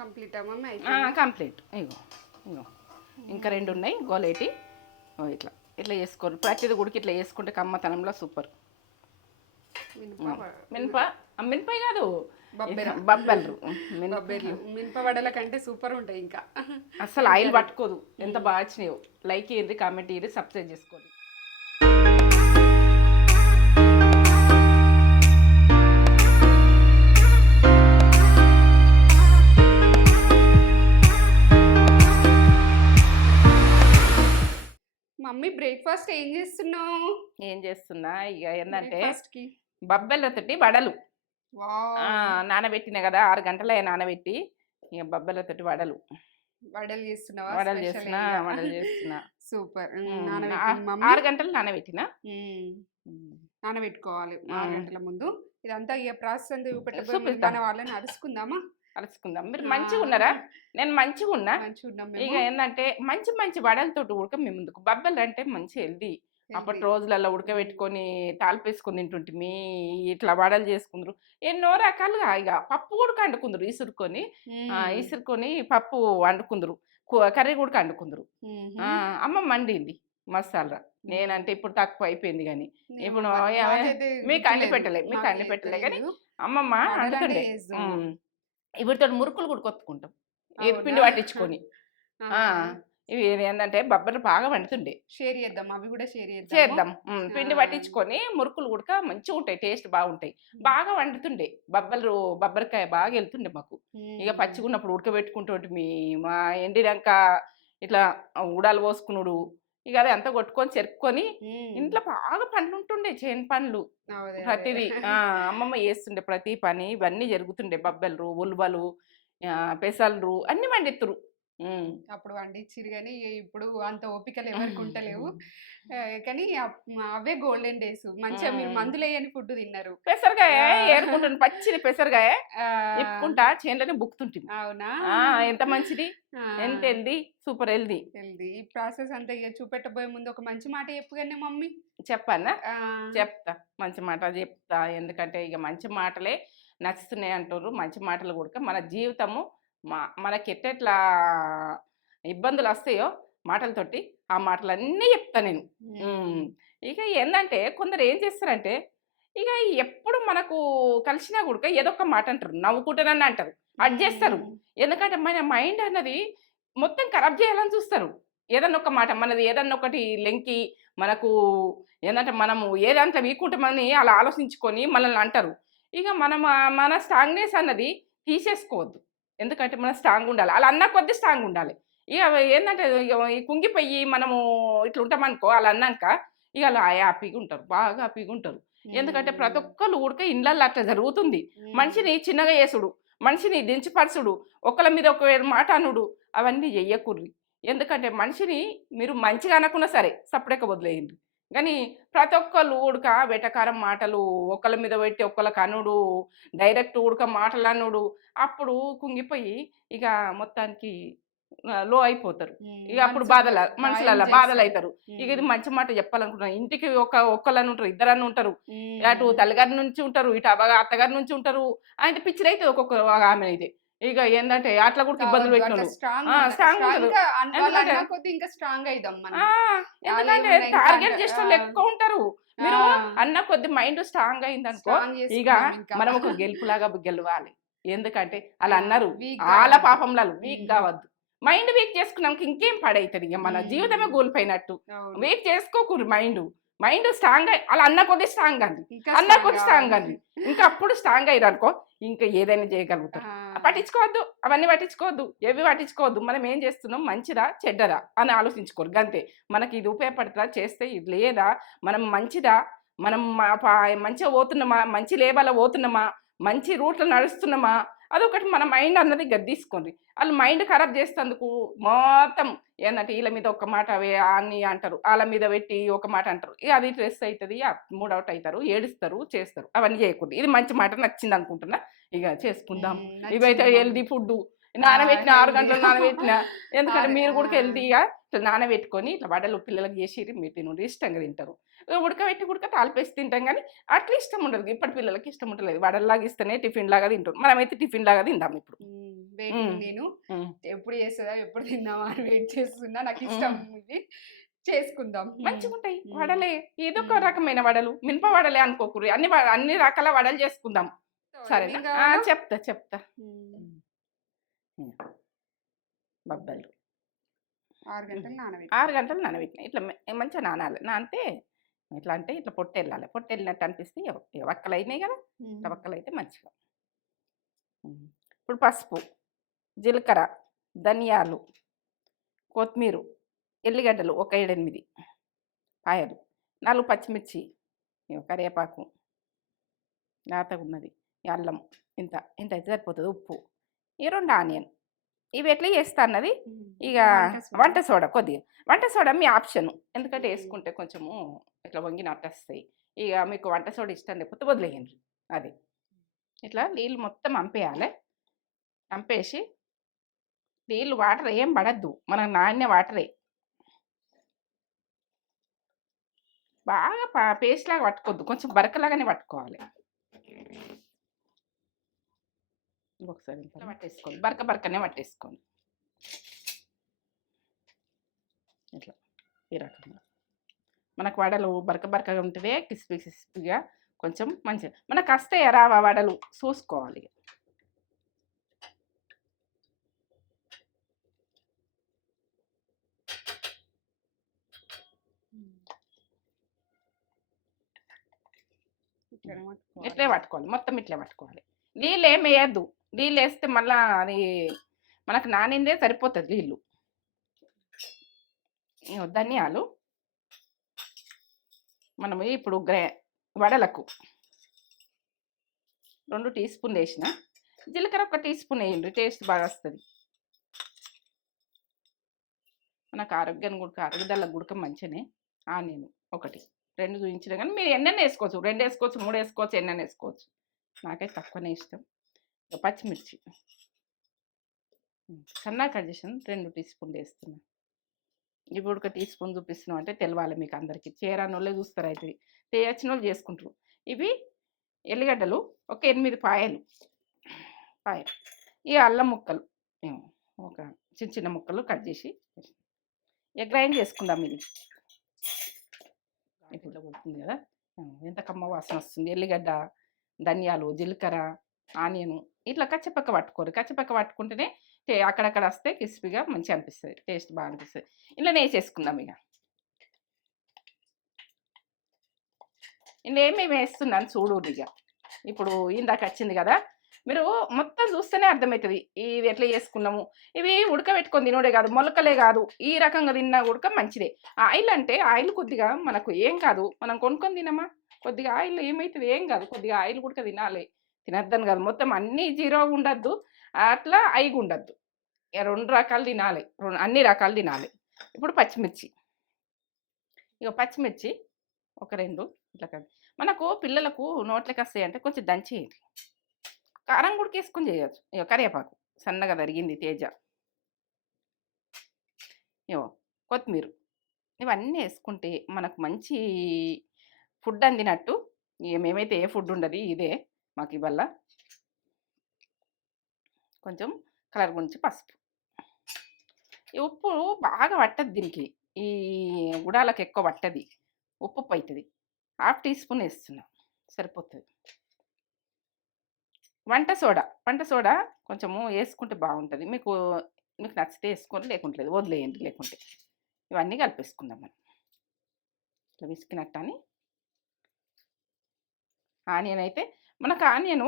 Complete complete. ఇగో ఇగో. ఇంకా రెండు ఉన్నాయి గోలేటి ఇట్లా ఇట్లా చేసుకోరు ప్రతిది గుడికి ఇట్లా చేసుకుంటే కమ్మతనంలో సూపర్. మినప మినప కాదు. బొబ్బెర. బబ్బెలు మినప. బొబ్బెర్లు. మినప వడల కంటే సూపర్ ఉంటాయి ఇంకా. అసలు ఆయిల్ పట్టుకోదు. ఎంత బాగా వచ్చినాయో. లైక్ ఇయ్యండి కామెంట్ ఇయ్యండి సబ్స్క్రైబ్ చేసుకోండి. బ్రేక్ఫాస్ట్ ఏం చేస్తున్నావు? ఏం చేస్తున్నా? ఇక ఏంటంటే బబ్బెలతోటి వడలు. నానబెట్టిన కదా ఆరు గంటల నానబెట్టి ఇక బబ్బెలతోటి వడలు. వడలు చేస్తున్నావా? వడలు చేస్తున్నా వడలు చేస్తున్నా. సూపర్. ఆరు గంటలు నానబెట్టిన? నానబెట్టుకోవాలి ఆరు. గంటల ముందు. ఇదంతా ఇక ప్రాసెస్ అంతా చూపెట్టబోయే వాళ్ళని అరుచుకుందామా కలుసుకుందాం. మీరు. మంచిగా ఉన్నారా? నేను మంచిగా ఉన్నా. ఇక ఏంటంటే మంచి మంచి వడలతోటి ఉడక మీ ముందుకు. బబ్బెలు అంటే మంచి హెల్దీ అప్పటి రోజులలో ఉడకబెట్టుకొని తాలిపేసుకొని తింటుంటిమి ఇట్లా వడలు చేసుకుందరు. ఎన్నో రకాలుగా ఇక పప్పు కూడా వండుకుందరు ఇసురుకొని. ఇసురుకొని పప్పు వండుకుందరు. కర్రీ కూడా వండుకుందరు ఆ, అమ్మ మండింది మసాలా. నేనంటే ఇప్పుడు తక్కువ అయిపోయింది కానీ. ఇప్పుడు మీకు అన్ని పెట్టలే, మీకు అన్ని పెట్టలే కానీ అమ్మమ్మ వడలు వీటితో మురుకులు కూడా కొత్తుకుంటాం. ఇది పిండి పట్టించుకొని. ఇవి ఏంటంటే బొబ్బలు బాగా వండుతుండే షేర్ చేద్దాం అవి కూడా షేర్ చేద్దాం. చేద్దాం పిండి. పట్టించుకొని మురుకులు కూడా మంచిగా ఉంటాయి టేస్ట్ బాగుంటాయి. బాగా వండుతుండే. బొబ్బలు బొబ్బరికాయ బాగా వెళ్తుండే మాకు. ఇక పచ్చిగున్నప్పుడు ఉడకబెట్టుకుంటుంటే మీ మా ఎండినాక ఇట్లా ఉడాలు పోసుకునుడు ఇక అది అంతా కొట్టుకొని చెరుక్కొని ఇంట్లో బాగా పండ్లు ఉంటుండే చేను పండ్లు ప్రతిదీ. అమ్మమ్మ చేస్తుండే ప్రతి పని ఇవన్నీ జరుగుతుండే బబ్బెలు ఉలువలు పెసలు అన్ని వండిత్తురు ఉమ్. అప్పుడు వండించిరు కానీ ఇప్పుడు అంత ఓపికలు ఎవరికి ఉంటలేవు. కానీ అవే గోల్డెన్ డేస్. మంచిగా మీరు మ్మ్. మందులు వేయని ఫుడ్ తిన్నారు. ఏరుకుంటుంది పచ్చిని పెసరకాయ ఆ, ఇప్పుకుంటా చేనులోనే బుక్తుంటుంది అవునా? ఎంత మంచిది? ఎంత హెల్దీ? Super healthy. హెల్దీ. ఈ ప్రాసెస్ అంతా ఇక చూపెట్టబోయే ముందు ఒక మంచి మాట చెప్పుగానే మమ్మీ. చెప్పన్నా? ఆ, చెప్తా. మంచి మాట చెప్తా. ఎందుకంటే ఇక మంచి మాటలే నచ్చుతున్నాయి అంటారు మంచి మాటలు కూడా మన జీవితము మా మనకి ఎట్టెట్లా ఇబ్బందులు వస్తాయో మాటలతోటి ఆ మాటలన్నీ చెప్తా నేను. ఇక ఏంటంటే కొందరు ఏం చేస్తారంటే ఇక ఎప్పుడు మనకు కలిసినా కూడా ఏదో ఒక మాట అంటారు నవ్వుకుంటానని అంటారు. అది చేస్తారు. ఎందుకంటే మన మైండ్ అన్నది మొత్తం ఖరాబ్ చేయాలని చూస్తారు. ఏదన్నా ఒక మాట మనది ఏదన్నా ఒకటి లెంకి మనకు ఏంటంటే మనము ఏదంతా వీకుంటామని అలా ఆలోచించుకొని మనల్ని అంటారు. ఇక మనం మన స్ట్రాంగ్నెస్ అన్నది తీసేసుకోవద్దు. ఎందుకంటే మనం స్ట్రాంగ్ ఉండాలి. అలా అన్న కొద్దీ స్ట్రాంగ్ ఉండాలి. ఇక ఏంటంటే కుంగిపోయి మనము ఇట్లా ఉంటామనుకో అలా అన్నాక ఇక అలా హ్యాపీగా ఉంటారు. బాగా హ్యాపీగా ఉంటారు. ఎందుకంటే ప్రతి ఒక్కరు ఊరికే ఇండ్లల్లో అట్లా జరుగుతుంది. మనిషిని చిన్నగా చేసుడు మనిషిని దించిపరచుడు ఒకళ్ళ మీద ఒక మాట అనుడు అవన్నీ చెయ్యకూర్రి ఎందుకంటే మనిషిని మీరు మంచిగా అనకున్నా సరే సపరేట్గా వదిలేయండి. కానీ ప్రతి ఒక్కళ్ళు ఉడక వెటకారం మాటలు ఒకళ్ళ మీద పెట్టి ఒకళ్ళకి అనుడు డైరెక్ట్ ఉడక మాటలు అనుడు అప్పుడు కుంగిపోయి ఇక మొత్తానికి లో అయిపోతారు. ఇక అప్పుడు బాధల మనసులలో బాధలు అవుతారు ఇక ఇది మంచి మాట చెప్పాలనుకుంటున్నా ఇంటికి ఒక ఒక్కళ్ళని ఉంటారు ఇద్దరని ఉంటారు. అటు తల్లిగారి నుంచి ఉంటారు ఇటు అవ్వ అత్తగారి నుంచి ఉంటారు. అయితే ఒక్కొక్క ఆమె అయితే ఇక ఏంటంటే అట్లా కూడా ఇబ్బందులు పెట్టిన స్ట్రాంగ్ ఆ, strong ఉండదు. ఎందుకంటే- టార్గెట్ చేసిన ఎక్కువ ఉంటారు మీరు అన్న కొద్ది మైండ్ స్ట్రాంగ్ అయింది అనుకో ఇక. మనం ఒక గెలుపులాగా గెలవాలి ఎందుకంటే అలా అన్నారు వాళ్ళ. పాపంలో వీక్. కావద్దు మైండ్ వీక్ చేసుకున్నాక ఇంకేం పడైతుంది ఇక మన ఉమ్. జీవితమే కోల్పోయినట్టు. వీక్ చేసుకోకూరు మైండ్ మైండ్ స్ట్రాంగ్ అలా అన్న కొద్ది స్ట్రాంగ్ అంది ఇంకా అన్న కొద్ది స్ట్రాంగ్. అంది ఇంకా అప్పుడు స్ట్రాంగ్ అయ్యారు అనుకో ఇంకా ఏదైనా చేయగలుగుతారు ఆ, పట్టించుకోవద్దు. అవన్నీ పట్టించుకోవద్దు. ఏవి పట్టించుకోవద్దు. మనం ఏం చేస్తున్నాం? మంచిదా? చెడ్డదా? అని ఆలోచించుకోరు. గంతే. మనకి ఇది ఉపయోగపడుతుందా? చేస్తే ఇది లేదా? మనం మంచిదా? మనం మా- పా- మంచిగా పోతున్నామా? మంచి లేబాల పోతున్నామా? మంచి రూట్లో నడుస్తున్నామా? అదొకటి మన మైండ్ అన్నది గద్దీసుకోండి వాళ్ళు మైండ్ ఖరాబ్ చేసేందుకు మొత్తం ఏంటంటే వీళ్ళ మీద ఒక మాట వే అని అంటారు. వాళ్ళ మీద పెట్టి ఒక మాట అంటారు. అది స్ట్రెస్ అవుతుంది మూడ్ అవుట్ అవుతారు ఏడుస్తారు చేస్తారు. అవన్నీ చేయకూడదు ఇది మంచి మాట నచ్చింది అనుకుంటున్నా. ఇక చేసుకుందాం. ఇవైతే. హెల్దీ ఫుడ్ నానబెట్టిన ఆరు. గంటలు నానబెట్టిన. ఎందుకంటే మీరు కూడా ఆ. ఇట్లా నానబెట్టుకొని ఇట్లా వడలు పిల్లలకు చేసి మీరు తినండి ఇష్టంగా తింటారు. ఉడకబెట్టి ఉడక తాలిపేసి తింటాం కానీ అట్లా ఇష్టం ఉండదు. ఇప్పటి పిల్లలకి ఇష్టం ఉండలేదు. వడల్లాగా ఇస్తేనే టిఫిన్ లాగా తింటారు. మనమైతే టిఫిన్ లాగా తిందాం ఇప్పుడు. నేను. ఎప్పుడు చేస్తుందా ఎప్పుడు తిందామా అని వెయిట్ చేస్తున్నా. నాకు ఇష్టం ఇది చేసుకుందాం. మంచిగా ఉంటాయి. వడలే. ఏదో ఒక. రకమైన వడలు. మినప వడలే అనుకోకూరి అన్ని అన్ని రకాల వడలు చేసుకుందాం. సరే ఏం కావాలో? చెప్తా చెప్తా. బబ్బలు ఆరు గంటలు నానబెట్టి ఆరు గంటలు నానబెట్టిన. ఇట్లా మంచిగా నానాలి. నానితే ఇట్లా అంటే ఇట్లా పొట్టు వెళ్ళాలి పొట్టు వెళ్ళినట్టు అనిపిస్తే వక్కలు అయినాయి కదా! ఇట్లా వక్కలు అయితే మంచిగా. ఇప్పుడు పసుపు జీలకర్ర ధనియాలు కొత్తిమీర ఎల్లిగడ్డలు ఒక ఏడెనిమిది కాయలు నాలుగు పచ్చిమిర్చి కరివేపాకు లేతగా ఉన్నది. అల్లం ఇంత ఇంత అయితే సరిపోతుంది. ఉప్పు. ఈ రెండు ఆనియన్. ఇవి ఎట్లా చేస్తా అన్నది ఇక వంట సోడా. కొద్దిగా. వంట సోడా మీ ఆప్షన్. ఎందుకంటే. వేసుకుంటే కొంచెము ఇట్లా వంగినట్టు వస్తాయి ఇక మీకు వంట సోడా ఇష్టం లేకపోతే వదిలేయండి. అది. ఇట్లా నీళ్ళు మొత్తం అంపేయాలి. అంపేసి నీళ్ళు వాటర్ ఏం పడద్దు. మనకు నాణ్య వాటరే. బాగా పా- పేస్ట్ లాగా పట్టుకోవద్దు కొంచెం బరకలాగానే పట్టుకోవాలి. ఇంకొకసారి ఇట్లా పట్టేసుకోండి బరక బరకనే పట్టేసుకోండి. ఇట్లా ఈ రకంగా. మనకు వడలు బరక బరకగా ఉంటుందే క్రిస్పీ క్రిస్పీగా కొంచెం మంచిగా. మనకు వస్తాయి రావా వడలు? చూసుకోవాలి. ఇట్లే పట్టుకోవాలి. మొత్తం ఇట్లే పట్టుకోవాలి. నీళ్ళు ఏం వేయద్దు. నీళ్ళు వేస్తే మళ్ళా అది మనకు నానిందే సరిపోతుంది నీళ్ళు. ధనియాలు. మనం ఇప్పుడు గ్రే వడలకు రెండు టీ స్పూన్ వేసిన. జీలకర్ర ఒక టీ స్పూన్ వేయండి టేస్ట్ బాగా వస్తుంది. మనకు ఆరోగ్యం గుడక అరుగుదల గుడక మంచినే. ఆనియన్ ఒకటి. రెండు చూపించిన కానీ మీరు ఎన్నెన్న వేసుకోవచ్చు. రెండు వేసుకోవచ్చు మూడు వేసుకోవచ్చు ఎన్నెన్న వేసుకోవచ్చు. నాకైతే తక్కువనే ఇష్టం. పచ్చిమిర్చి సన్నా కట్ చేసిన రెండు టీ స్పూన్లు వేస్తున్నా. ఇప్పుడు ఒక టీ స్పూన్ చూపిస్తున్నాం అంటే తెలవాలి మీకు అందరికీ. చేరాని వాళ్ళే చూస్తారు అయితే. చేయొచ్చిన వాళ్ళు చేసుకుంటారు. ఇవి ఎల్లిగడ్డలు ఒక ఎనిమిది పాయలు. పాయలు. ఈ అల్లం ముక్కలు. ఒక చిన్న చిన్న ముక్కలు కట్ చేసి ఇక గ్రైండ్ చేసుకుందాం ఇది. ఇప్పుడు ఇట్లా కొడుతుంది కదా. ఎంత కమ్మ వాసన వస్తుంది? ఎల్లిగడ్డ ధనియాలు జీలకర్ర ఆనియన్ ఇట్లా కచ్చపక్క పట్టుకోరు. కచ్చపక్క పట్టుకుంటేనే టే- అక్కడక్కడ వస్తే క్రిస్పీగా మంచిగా అనిపిస్తుంది. టేస్ట్ బాగా అనిపిస్తుంది. ఇలా వేసేసుకుందాం ఇక. ఇందులో ఏమేమి వేస్తున్నాను చూడు ఇక ఇప్పుడు ఇందాక వచ్చింది కదా. మీరు మొత్తం చూస్తేనే అర్థమవుతుంది. ఇవి ఎట్లా చేసుకున్నాము? ఇవి ఉడకబెట్టుకొని తినడే కాదు మొలకలే కాదు. ఈ రకంగా తిన్నా ఉడక మంచిదే. ఆయిల్ అంటే ఆయిల్ కొద్దిగా మనకు ఏం కాదు. మనం కొనుక్కొని తినమా? కొద్దిగా ఆయిల్ ఏమవుతుంది ఏం కాదు. కొద్దిగా ఆయిల్ ఉడక తినాలి. తినద్దని కాదు. మొత్తం అన్నీ జీరో ఉండద్దు అట్లా అయిగా ఉండద్దు ఇక రెండు రకాలు తినాలి. రెండు అన్ని రకాలు తినాలి. ఇప్పుడు పచ్చిమిర్చి. ఇక పచ్చిమిర్చి ఒక రెండు ఇట్లా కాదు. మనకు పిల్లలకు నోట్లకి వస్తాయి అంటే కొంచెం దంచేయండి. కారం కూడా వేసుకొని చేయొచ్చు. ఇక కరివేపాకు సన్నగా తరిగింది తేజ. ఇవో కొత్తిమీర ఇవన్నీ వేసుకుంటే మనకు మంచి ఫుడ్ అందినట్టు. ఇక మేమైతే ఏ ఫుడ్ ఉండదు ఇదే. మాకు ఇవల్ల కొంచెం కలర్ గురించి పసుపు. ఈ ఉప్పు బాగా పట్టదు దీనికి. ఈ గుడాలకు ఎక్కువ పట్టది. ఉప్పు అవుతుంది హాఫ్ టీ స్పూన్ వేస్తున్నా. సరిపోతుంది. వంట సోడా. వంట సోడా కొంచెము వేసుకుంటే బాగుంటుంది. మీకు మీకు నచ్చితే వేసుకొని లేకుంటే లేదు. వదిలేయండి లేకుంటే. ఇవన్నీ కలిపేసుకుందాం మనం. ఇట్లా విసికినట్టు అని. ఆనియన్ అయితే మనకు ఆనియను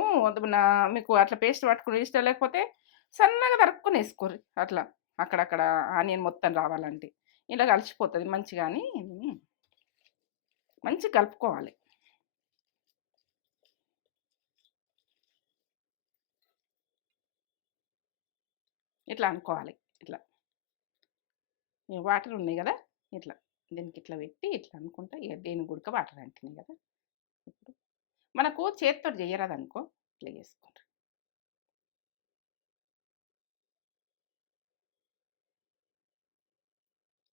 నా మీకు అట్లా పేస్ట్ పట్టుకుని ఇష్టం లేకపోతే సన్నగా తరుక్కుని వేసుకోరు అట్లా. అక్కడక్కడ ఆనియన్ మొత్తం రావాలంటే. ఇలా కలిసిపోతుంది మంచిగా అని మంచిగా కలుపుకోవాలి. ఇట్లా అనుకోవాలి. ఇట్లా. వాటర్ ఉన్నాయి కదా? ఇట్లా. దీనికి ఇట్లా పెట్టి ఇట్లా అనుకుంటా. ఇక దేని గుడిక వాటర్ అంటున్నాయి కదా? ఇప్పుడు మనకు చేతితో చేయరాదు అనుకో ఇట్లా చేసుకోండి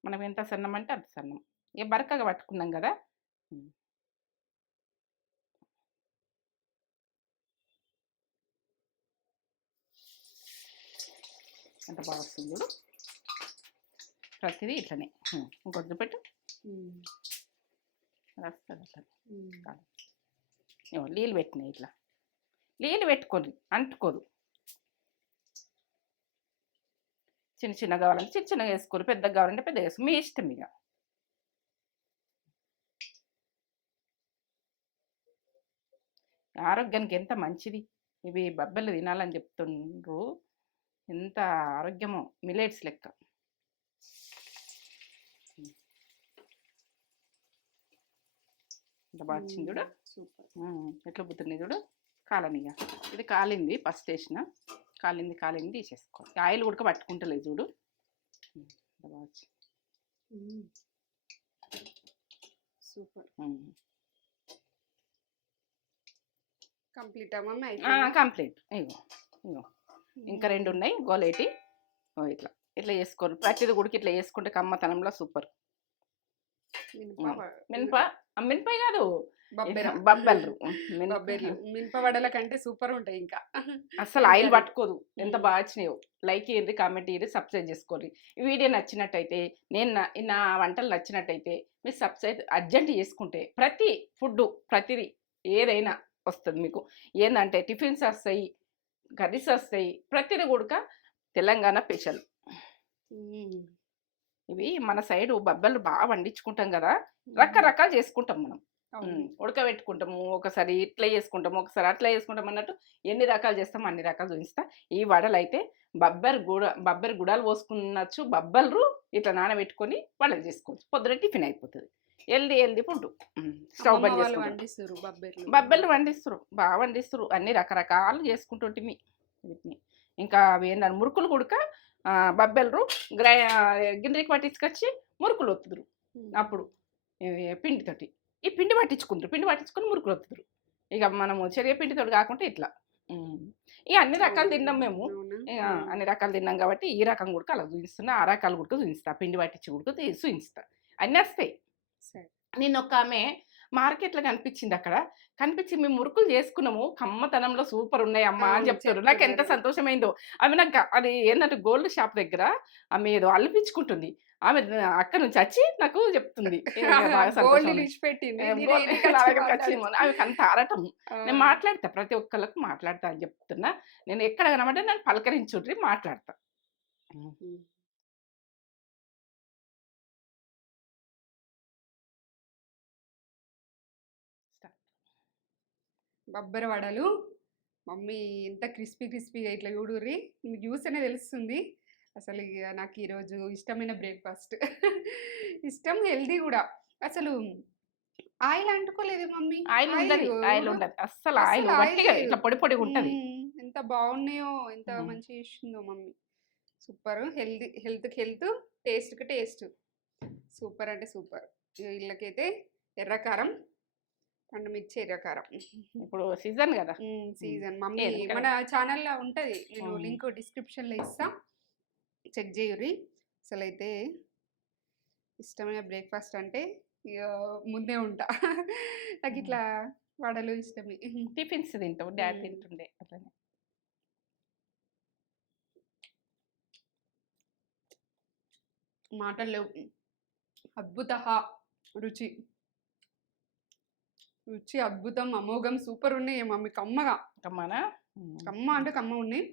మనం ఎంత సన్నం అంటే అంత సన్నం. ఇక బరకగా పట్టుకున్నాం కదా. ఎంత బాగా వస్తుంది చూడు ప్రతిదీ ఇట్లనే. ఇంకొద్దు పెట్టు ఉమ్, వస్తుంది అట్లా ఉమ్. ఏమో నీళ్ళు పెట్టినాయి ఇట్లా. నీళ్ళు పెట్టుకోండి అంటుకోదు. చిన్న చిన్న కావాలంటే చిన్న చిన్నగా వేసుకోరు పెద్దగా కావాలంటే పెద్దగా వేసుకో మీ ఇష్టం ఇక. ఆరోగ్యానికి ఎంత మంచిది. ఇవి బబ్బలు తినాలని చెప్తుండ్రు. ఎంత ఆరోగ్యమో మిలెట్స్ లెక్క. ఎంత బాగా చూడు. సూపర్. ఎట్లా పుట్టింది చూడు? కాలనిగా. ఇది కాలింది ఫస్ట్ వేసిన కాలింది కాలింది తీసేసుకో. ఆయిల్ ఉడక పట్టుకుంటలేదు చూడు. సూపర్. కంప్లీట్ అమ్మా? కంప్లీట్. ఇగో ఇగో. ఇంకా రెండు ఉన్నాయి గోలేటి ఇట్లా. ఇట్లా చేసుకోరు. ప్రతిది ఉడికి ఇట్లా చేసుకుంటే కమ్మతనంలో సూపర్. మినప మినప కాదు. బబ్బెర బబ్బెలు బబ్బెర్లు. మినప వడల కంటే సూపర్ ఉంటాయి ఇంకా. అసలు ఆయిల్ పట్టుకోదు. ఎంత. బాగా వచ్చినాయో. లైక్ చేయండి కామెంట్ చేయండి సబ్స్క్రైబ్ చేసుకోండి. ఈ వీడియో నచ్చినట్టయితే నేను నా- వంటలు నచ్చినట్టయితే మీరు సబ్స్క్రైబ్ అర్జెంట్ చేసుకుంటే ప్రతి ఫుడ్ ప్రతిదీ ఏదైనా వస్తుంది మీకు. ఏంటంటే టిఫిన్స్ వస్తాయి కర్రీస్ వస్తాయి ప్రతిదీ కూడా తెలంగాణ స్పెషల్. ఇవి మన సైడు బబ్బలు బాగా వండించుకుంటాం కదా. రకరకాలు చేసుకుంటాం మనం. ఉడకబెట్టుకుంటాము ఒకసారి ఇట్లా చేసుకుంటాము ఒకసారి అట్లా చేసుకుంటాం అన్నట్టు ఎన్ని రకాలు చేస్తాం అన్ని రకాలు చూపిస్తా. ఈ వడలు అయితే బబ్బర్ గుడ బబ్బర్ గుడాలు పోసుకున్నచ్చు బబ్బర్లు ఇట్లా నానబెట్టుకొని వడలు చేసుకోవచ్చు. పొద్దున టిఫిన్ అయిపోతుంది. Healthy healthy food. స్టవ్ బంద్ వాళ్ళు చేసుకుంటాం వండిస్తారు బబ్బెర్లు. బబ్బర్లు వండిస్తారు బాగా వండిస్తారు అన్ని రకరకాలు చేసుకుంటుంటిమి వీటిని. ఇంకా అవి ఏంటంటే మురుకులు కుడక బబ్బెలరు గ్రై గిన్నెకి పట్టించుకొచ్చి మురుకులు వత్తుదురు ఉమ్. అప్పుడు పిండితోటి. ఈ పిండి పట్టించుకుంటారు. పిండి పట్టించుకొని మురుకులు వత్తుదురు ఇక మనము చెరియ పిండితోటి కాకుండా ఇట్లా. ఇక అన్ని రకాలు తిన్నాం మేము. అన్ని రకాలు తిన్నాం కాబట్టి ఈ రకం కూడా అలా చూపిస్తున్నా ఆ రకాలు కూడా చూపిస్తా పిండి పట్టించి కూడా చూపిస్తా అన్నీ వస్తాయి. నిన్న ఒక ఆమె మార్కెట్లో కనిపించింది అక్కడ. కనిపించి మేము మురుకులు చేసుకున్నాము. కమ్మతనంలో సూపర్ ఉన్నాయి అమ్మా అని చెప్తారు. నాకు ఎంత. సంతోషమైందో. ఆమె నాకు అది ఏంటంటే గోల్డ్ షాప్ దగ్గర ఆమె ఏదో అల్లిపించుకుంటుంది. ఆమె అక్కడ నుంచి వచ్చి నాకు చెప్తుంది. ఆమెకు అంత ఆరాటం. ఆ, నేను మాట్లాడతా ప్రతి ఒక్కళ్ళకు మాట్లాడతా అని చెప్తున్నా. నేను ఎక్కడ కనబడ్డా నన్ను పలకరించుండ్రి మాట్లాడతా. బబ్బెర వడలు. మమ్మీ ఎంత క్రిస్పీ క్రిస్పీగా ఇట్లా చూడుర్రి. మీకు చూస్తేనే తెలుస్తుంది. అసలు ఇక నాకు ఈరోజు ఇష్టమైన బ్రేక్ఫాస్ట్. ఇష్టం హెల్దీ కూడా. అసలు ఆయిల్ అంటుకోలేదు మమ్మీ? ఆయిల్ ఉండదు ఆయిల్ ఉండదు అస్సలు ఆయిల్ ఇట్లా పొడి పొడి ఉంటది. ఎంత బాగున్నాయో ఎంత. మంచిగా చేసిందో మమ్మీ. సూపర్. హెల్తీ హెల్త్కి హెల్త్ టేస్ట్కి టేస్ట్. సూపర్ అంటే సూపర్. వీళ్ళకైతే ఎర్రకారం పండు మిర్చి ఎర్రకారం. ఇప్పుడు సీజన్ కదా. సీజన్. మమ్మీ? మన ఛానల్లో ఉంటుంది. నేను. లింక్ డిస్క్రిప్షన్లో ఇస్తా. చెక్ చేయుర్రి. అసలు అయితే ఇష్టమైన బ్రేక్ఫాస్ట్ అంటే ముందే ఉంటా. నాకు ఇట్లా వడలు ఇష్టమే. టిఫిన్స్ తింటావు డాడీ. తింటుండే అట్లనే. మాటలు లేవు అద్భుత రుచి. రుచి అద్భుతం అమోఘం సూపర్ ఉన్నాయి మమ్మీ కమ్మగా. కమ్మనా? కమ్మ అంటే కమ్మ ఉన్నాయి.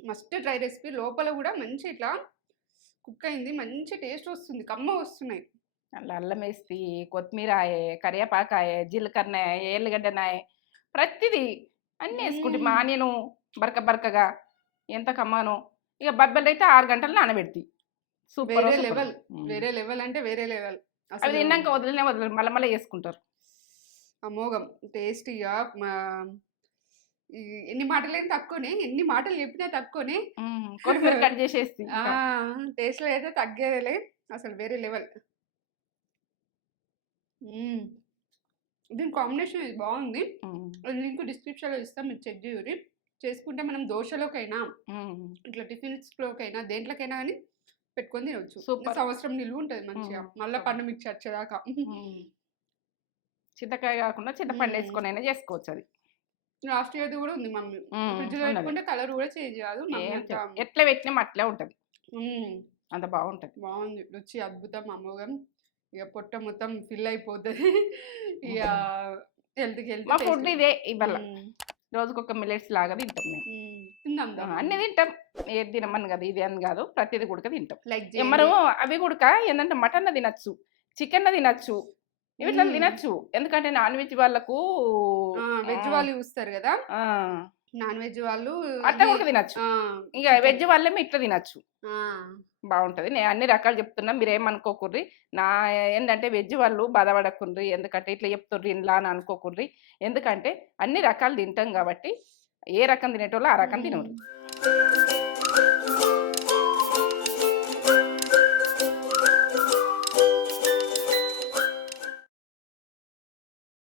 Must try recipe. లోపల కూడా మంచి ఇట్లా కుక్ అయింది. మంచి టేస్ట్ వస్తుంది. కమ్మ వస్తున్నాయి. అల్ల అల్లం వేసి కొత్తిమీరాయ కరివేపాకాయ జీలకర్రనాయ ఎల్లిగడ్డనాయ ప్రతిదీ అన్నీ వేసుకుంటే మా. నేను బరక బరకగా ఎంత కమ్మాను. ఇక బబ్బలు అయితే ఆరు గంటలు నానబెడతాయి. సూపర్ వేరే లెవెల్. వేరే లెవెల్ అంటే వేరే లెవెల్. అవి తిన్నాక వదిలినే వదిలేదు మళ్ళీ మళ్ళీ వేసుకుంటారు. అమోఘం. టేస్టీగా ఎన్ని మాటలైనా తక్కువనే ఎన్ని మాటలు చెప్పినా తక్కువనే. కొత్తిమీర కట్ చేసేసి టేస్ట్లో అయితే తగ్గేదేలే అసలు వేరే లెవెల్. దీని కాంబినేషన్ ఇది బాగుంది. లింక్ డిస్క్రిప్షన్లో ఇస్తాం మీరు చెక్ చేయూరి చేసుకుంటే మనం దోశలోకైనా ఇట్లా టిఫిన్స్లోకైనా దేంట్లోకైనా కానీ పెట్టుకొని తినొచ్చు. Super. సంవత్సరం నిలువ ఉంటుంది మంచిగా. మళ్ళీ పండు మిక్స్ వచ్చేదాకా. చింతకాయ కాకుండా చింతపండు. వేసుకొని అయినా చేసుకోవచ్చు అది. లాస్ట్ ఇయర్ కూడా ఉంది మమ్మీ మ్మ్. ఫ్రిడ్జ్లో. పెట్టుకుంటే కలర్ కూడా చేంజ్ కాదు ఎట్లా పెట్టినా అట్లే ఉంటది. అంత బాగుంటది. బాగుంది. రుచి అద్భుతం అమ్మోగం ఇక పొట్ట మొత్తం ఫిల్ అయిపోతుంది. ఇక హెల్త్కి హెల్త్ మా ఫుడ్ ఇదే ఇవాళ. రోజుకొక ఒక మిల్లెట్స్ లాగా తింటాం మేము. తిందాం అన్ని తింటాం. ఏది తినమని కదా ఇది అని కాదు. ప్రతిది కూడా తింటాం. లైక్ మనం అవి కూడా ఏంటంటే మటన్ తినచ్చు చికెన్ తినచ్చు ఇట్లా మ్మ్. తినచ్చు. ఎందుకంటే నాన్ వెజ్ వాళ్ళకు వెజ్ వాళ్ళు చూస్తారు కదా? నాన్ వెజ్ వాళ్ళు అట్లా కూడా తినచ్చు. ఇక వెజ్ వాళ్ళేమో ఇట్లా తినచ్చు. బాగుంటది. నేను అన్ని రకాలు చెప్తున్నా మీరు ఏమనుకోకుర్రి నా ఏంటంటే వెజ్ వాళ్ళు బాధపడకుండ్రి ఎందుకంటే ఇట్లా చెప్తుర్రి ఇంట్లో అని అనుకోకుర్రి. ఎందుకంటే అన్ని రకాలు తింటాం కాబట్టి ఏ రకం తినేటోళ్ళు ఆ రకం తినరు.